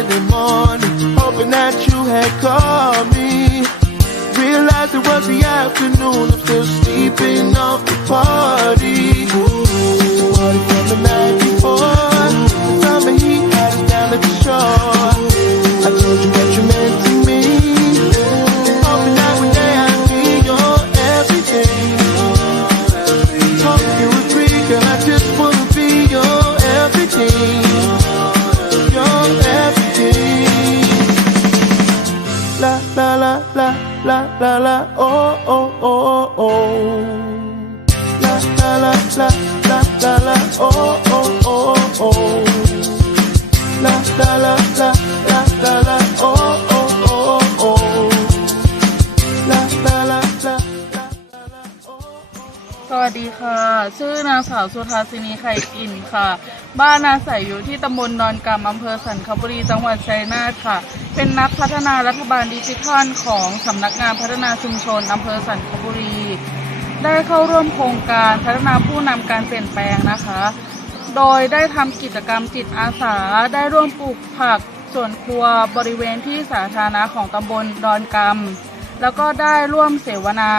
Saturday morning, hoping that you had called me. Realized it was the afternoon, I'm still sleeping off the party. La la la la la la la oh oh oh oh. La la la la la la la oh oh oh oh. La la la la la la สวัสดีค่ะ ชื่อนางสาวสุธาสินีไข่กินค่ะ บ้านอาศัยอยู่ที่ตำบลดอนกำอำเภอสันคบุรีจังหวัดชัยนาทค่ะ เป็นนักพัฒนารัฐบาลดิจิทัลของสำนักงานพัฒนาชุมชนอำเภอสันคบุรี ได้เข้าร่วมโครงการพัฒนาผู้นำการเปลี่ยนแปลงนะคะ โดยได้ทำกิจกรรมจิตอาสา ได้ร่วมปลูกผักสวนครัวบริเวณที่สาธารณะของตำบลดอนกำแล้วก็ได้ร่วมเสวนา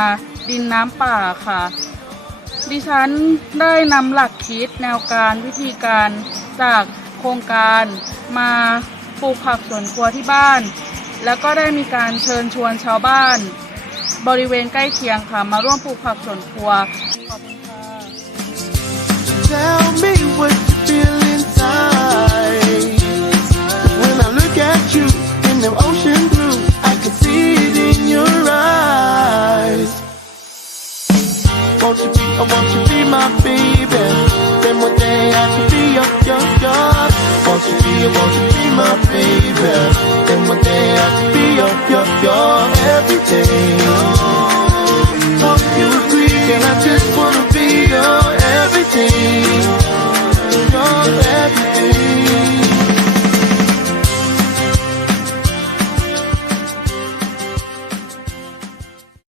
ดินน้ำป่าค่ะ ดิฉันได้นำหลักคิดแนวการวิธีการจากโครงการมาปลูกผักสวนครัวที่บ้าน แล้วก็ได้มีการเชิญชวนชาวบ้าน บริเวณใกล้เคียงค่ะ มาร่วมปลูกผักสวนครัว ขอบคุณค่ะ Tell me what you feel inside. When I look at you in the ocean blue, I can see it in your eyes. Won't you be, oh, want you to be my baby? Then one day I can be your, your, your. Won't you be, won't you be my baby? Then one day I can be your, your, your everything.